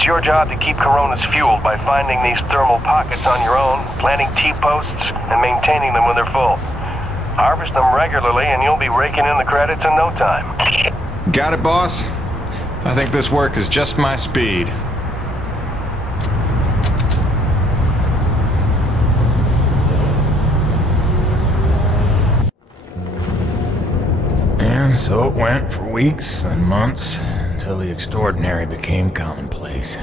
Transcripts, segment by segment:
It's your job to keep Coronas fueled by finding these thermal pockets on your own, planting T-posts, and maintaining them when they're full. Harvest them regularly and you'll be raking in the credits in no time. Got it, boss. I think this work is just my speed. And so it went for weeks and months, until the extraordinary became commonplace.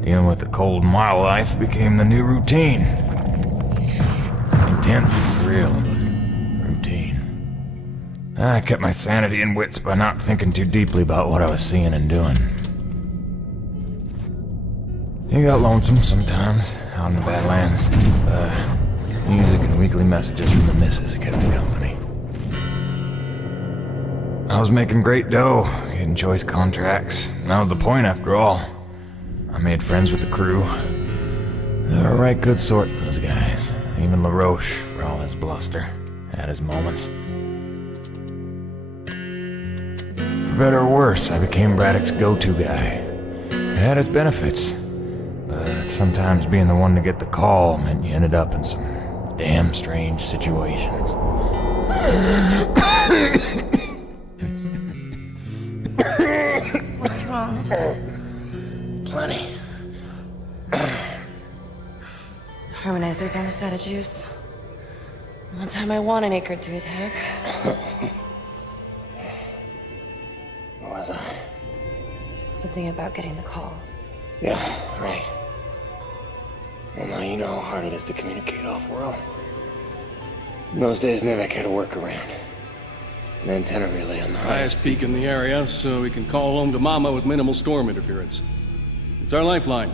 Dealing with the cold mile life became the new routine. Intense and surreal, but routine. I kept my sanity and wits by not thinking too deeply about what I was seeing and doing. It got lonesome sometimes, out in the Badlands. Music and weekly messages from the missus kept me company. I was making great dough, getting choice contracts. And that was the point after all. I made friends with the crew. They were a right good sort, those guys. Even LaRoche, for all his bluster, had his moments. For better or worse, I became Braddock's go-to guy. It had its benefits. But sometimes being the one to get the call meant you ended up in some damn strange situations. What's wrong? Plenty. Harmonizer's almost out of juice. One time I want an acre to attack. Where was I? Something about getting the call. Yeah, right. Well, now you know how hard it is to communicate off-world. In those days, Nivek had a workaround. An antenna relay on the highest peak in the area, so we can call home to Mama with minimal storm interference. It's our lifeline.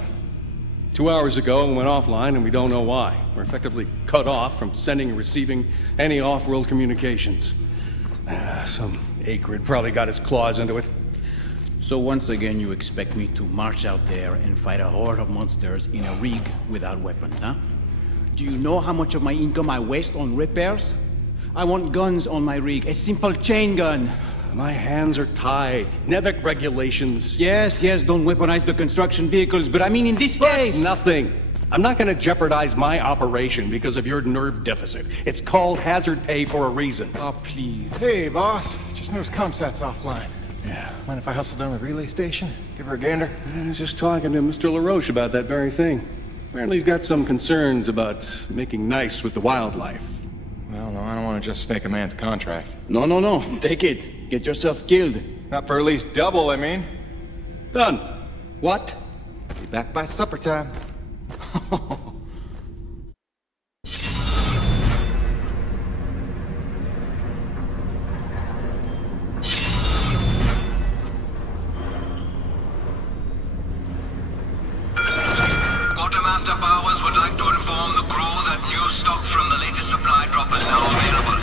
2 hours ago, we went offline, and we don't know why. We're effectively cut off from sending and receiving any off-world communications. Some acrid probably got his claws into it. So once again, you expect me to march out there and fight a horde of monsters in a rig without weapons, huh? Do you know how much of my income I waste on repairs? I want guns on my rig, a simple chain gun. My hands are tied. Nevek regulations. Yes, don't weaponize the construction vehicles, but I mean in this case... Nothing. I'm not gonna jeopardize my operation because of your nerve deficit. It's called hazard pay for a reason. Oh, please. Hey, boss. Just noticed ComSat's offline. Yeah. Mind if I hustle down to the relay station? Give her a gander? I was just talking to Mr. LaRoche about that very thing. Apparently he's got some concerns about making nice with the wildlife. Well, no, I don't want to just snake a man's contract. No. Take it. Get yourself killed. Not for at least double, I mean. Done. What? Be back by supper time. Quartermaster Bowers would like to inform the crew that new stock from the latest supply drop is now available.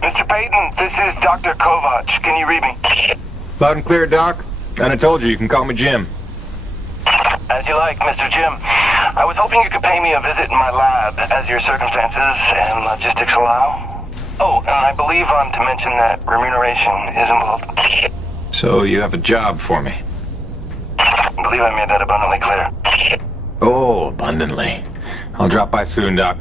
Mr. Payton, this is Dr. Kovac. Can you read me? Loud and clear, Doc. And I told you can call me Jim. As you like, Mr. Jim. I was hoping you could pay me a visit in my lab, as your circumstances and logistics allow. Oh, and I believe I'm to mention that remuneration is involved. So you have a job for me? I believe I made that abundantly clear. Oh, abundantly. I'll drop by soon, Doc.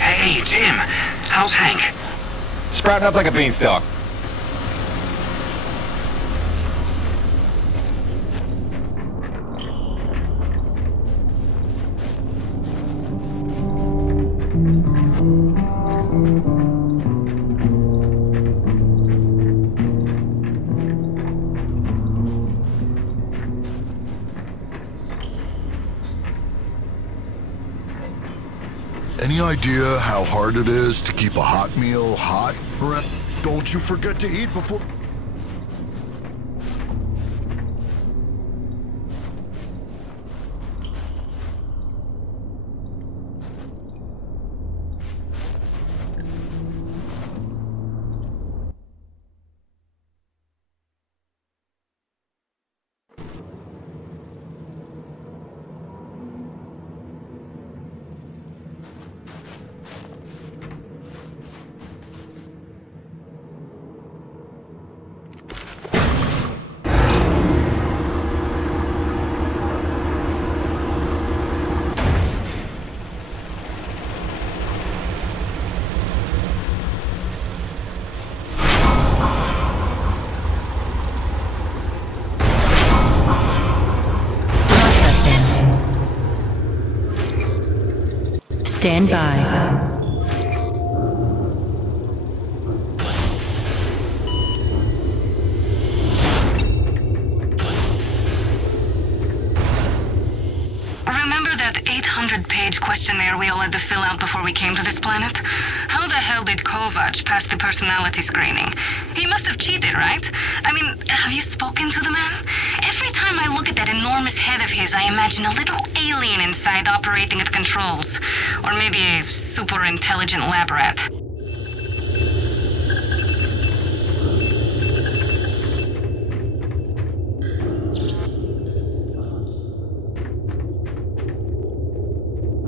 Hey, Jim. How's Hank? Sprouting up like a beanstalk. Any idea how hard it is to keep a hot meal hot around Don't you forget to eat before... Stand by. Remember that 800-page questionnaire we all had to fill out before we came to this planet? How the hell did Kovac pass the personality screening? He must have cheated, right? I mean, have you spoken to the man? Every time I look at that enormous head of his, I imagine a little alien inside operating at controls. Or maybe a super intelligent lab rat.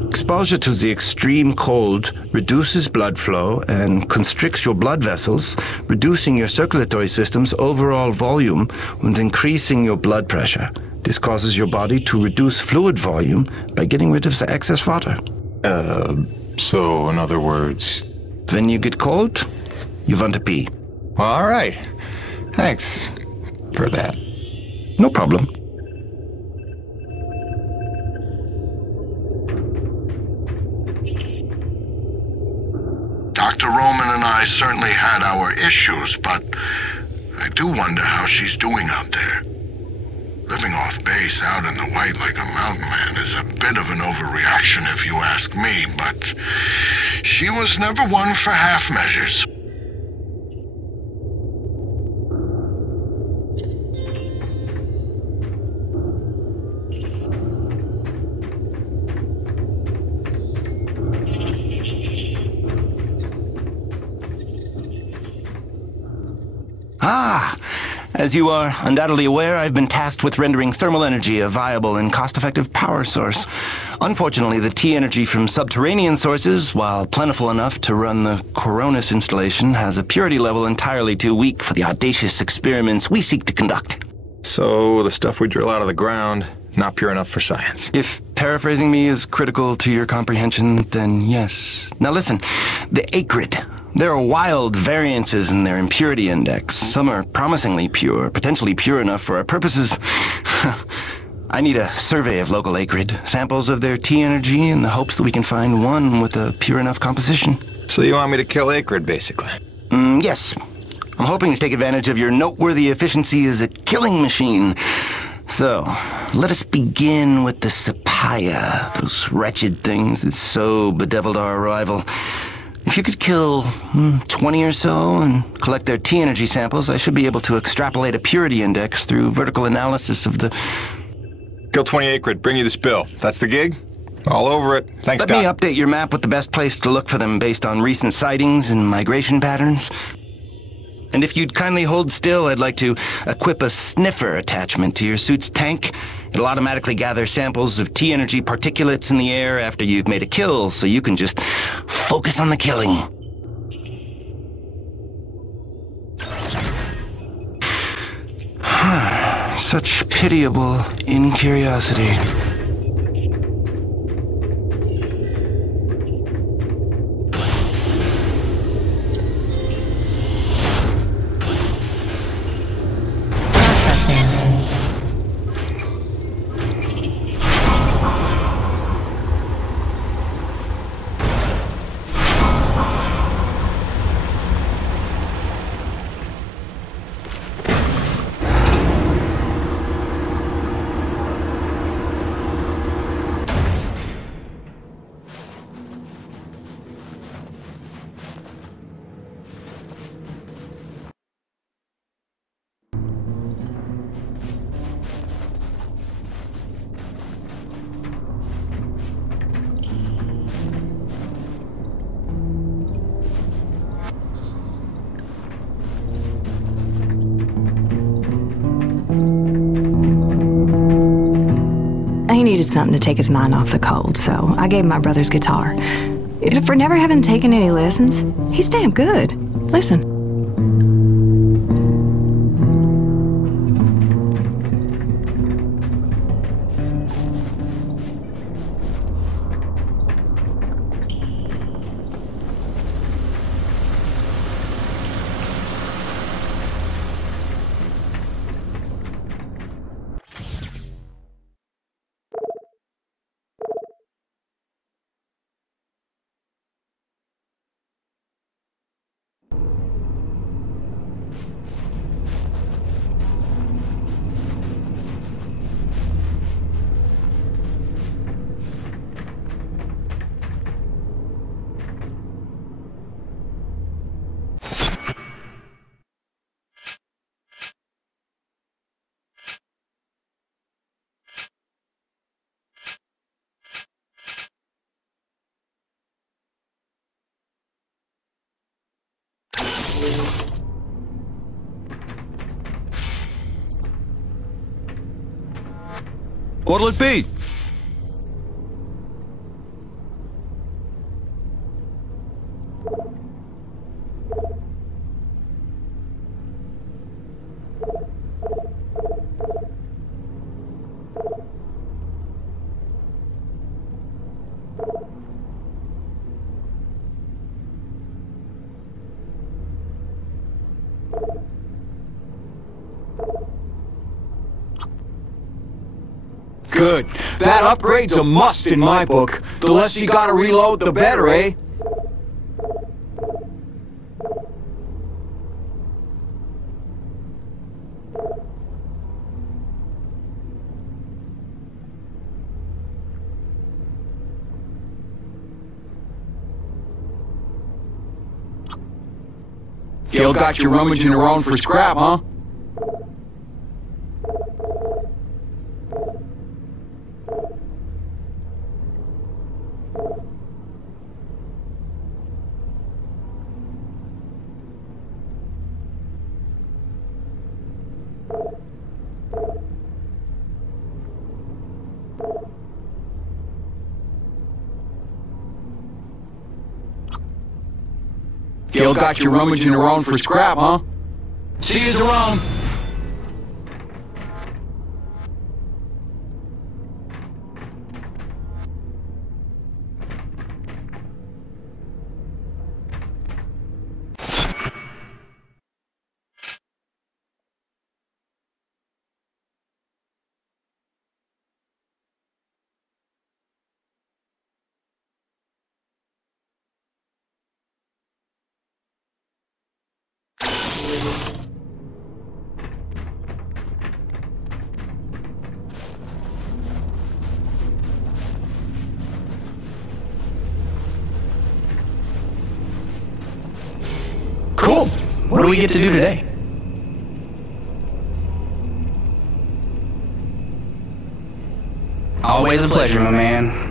Exposure to the extreme cold reduces blood flow and constricts your blood vessels, reducing your circulatory system's overall volume and increasing your blood pressure. This causes your body to reduce fluid volume by getting rid of the excess water. So in other words... When you get cold, you want to pee. All right. Thanks for that. No problem. Dr. Roman and I certainly had our issues, but I do wonder how she's doing out there. Living off base out in the white like a mountain man is a bit of an overreaction if you ask me, but she was never one for half measures. As you are undoubtedly aware, I've been tasked with rendering thermal energy a viable and cost-effective power source. Unfortunately, the T-energy from subterranean sources, while plentiful enough to run the Coronis installation, has a purity level entirely too weak for the audacious experiments we seek to conduct. So the stuff we drill out of the ground, not pure enough for science. If paraphrasing me is critical to your comprehension, then yes. Now listen, the acrid. There are wild variances in their impurity index. Some are promisingly pure, potentially pure enough for our purposes. I need a survey of local acrid, samples of their T-energy in the hopes that we can find one with a pure enough composition. So you want me to kill acrid, basically? Yes. I'm hoping to take advantage of your noteworthy efficiency as a killing machine. So, let us begin with the Sapaya, those wretched things that so bedeviled our arrival. If you could kill 20 or so and collect their T-energy samples, I should be able to extrapolate a purity index through vertical analysis of the... Kill 20 acrid, bring you this bill. That's the gig? All over it. Thanks, Let me update your map with the best place to look for them based on recent sightings and migration patterns. And if you'd kindly hold still, I'd like to equip a sniffer attachment to your suit's tank. It'll automatically gather samples of T-energy particulates in the air after you've made a kill, so you can just focus on the killing. Such pitiable incuriosity. needed something to take his mind off the cold, so I gave him my brother's guitar. For never having taken any lessons, he's damn good. Listen. What'll it be? Good. That upgrade's a must in my book. The less you gotta reload, the better, eh? Gil got you rummaging around for scrap, huh? Gil got you rummaging around for scrap, huh? See yous around. Cool. What do we get to do today? Always a pleasure, my man.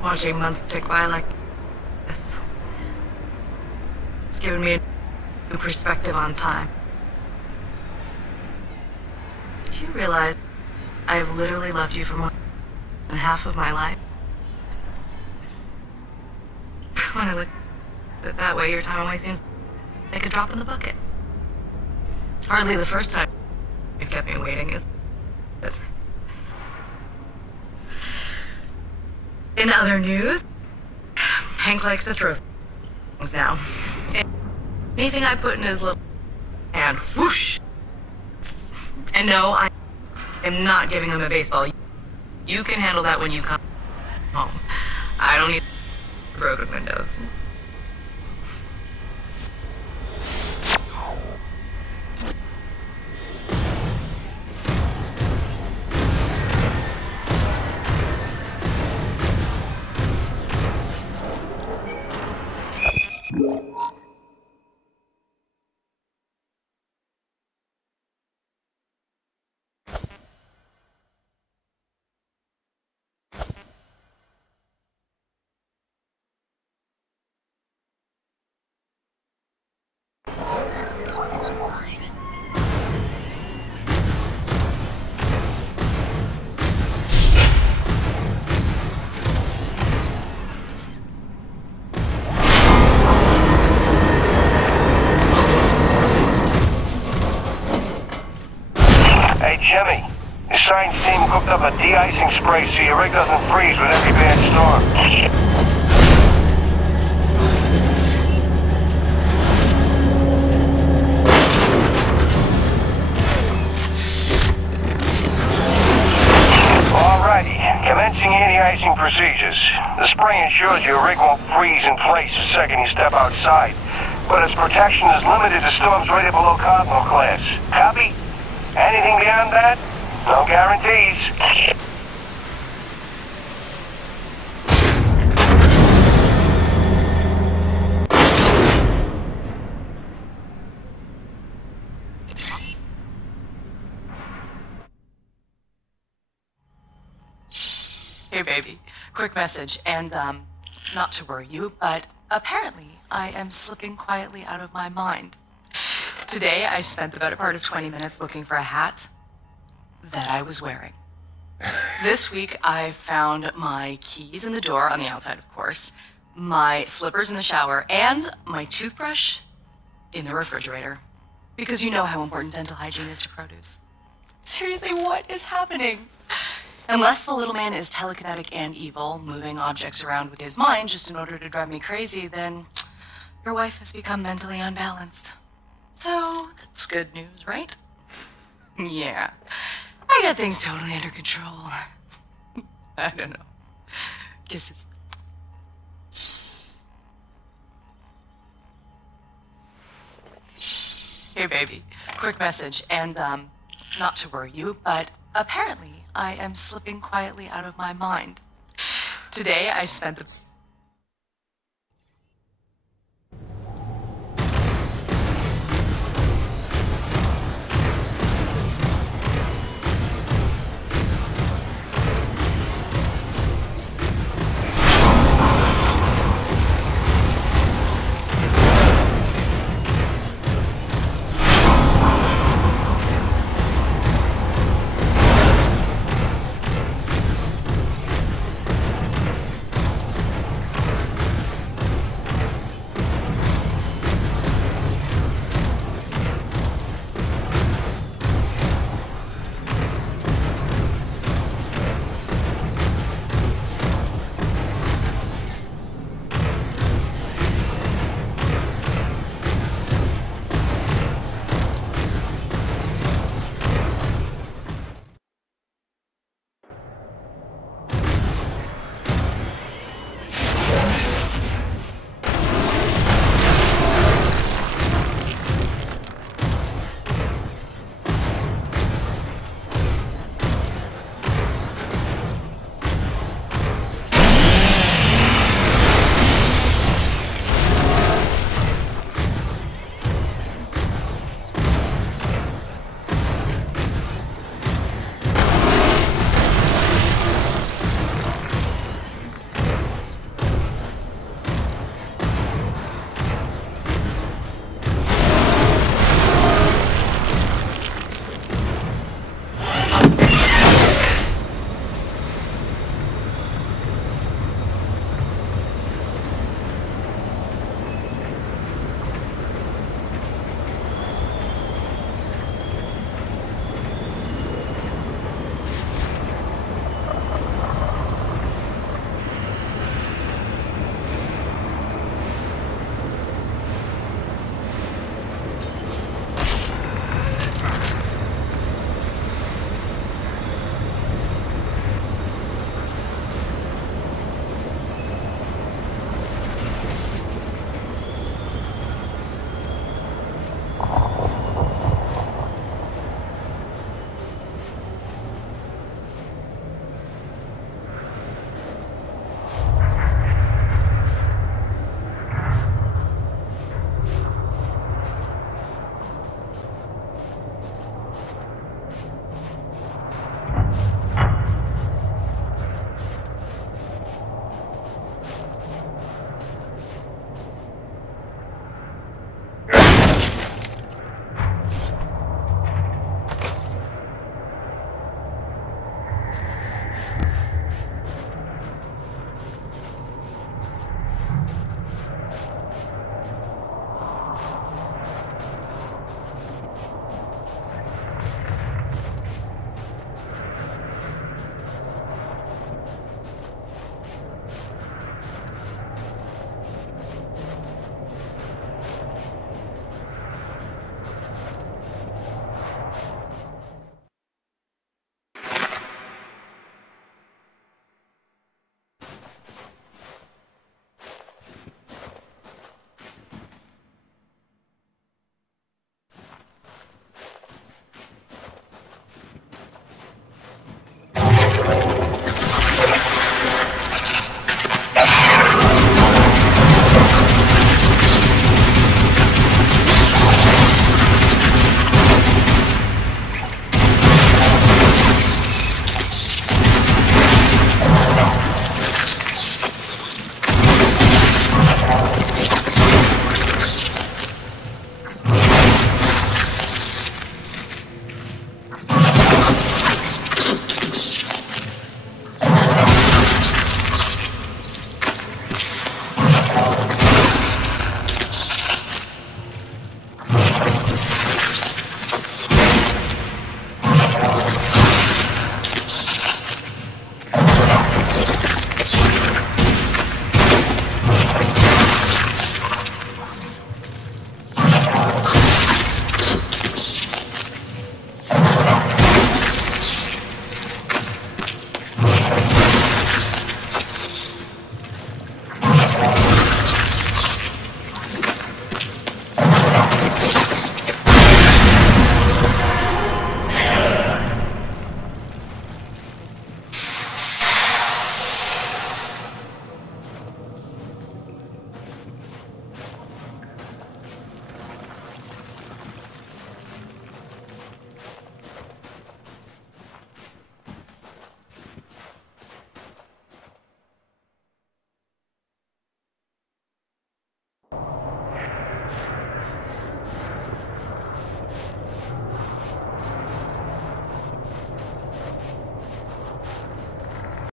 Watching months tick by like this, it's given me a new perspective on time. Do you realize I've literally loved you for more than half of my life. When I look at it that way, your time always seems like a drop in the bucket. Hardly the first time you've kept me waiting, is it? In other news, Hank likes to throw things now. Anything I put in his little hand, whoosh! And no, I am not giving him a baseball. You can handle that when you come home. I don't need broken windows. Jimmy, the science team cooked up a de-icing spray so your rig doesn't freeze with every bad storm. Alrighty, commencing anti-icing procedures. The spray ensures your rig won't freeze in place the second you step outside, but its protection is limited to storms rated below Cardinal class. Copy? Anything beyond that? No guarantees. Hey, baby. Quick message, and, not to worry you, but apparently I am slipping quietly out of my mind. Today, I spent the better part of 20 minutes looking for a hat that I was wearing. This week, I found my keys in the door, on the outside, of course, my slippers in the shower, and my toothbrush in the refrigerator. Because you know how important dental hygiene is to produce. Seriously, what is happening? Unless the little man is telekinetic and evil, moving objects around with his mind just in order to drive me crazy, then your wife has become mentally unbalanced. So, that's good news, right? Yeah. I got things totally under control. I don't know. Kisses. Hey, baby. Quick message, and, not to worry you, but apparently I am slipping quietly out of my mind. Today I spent the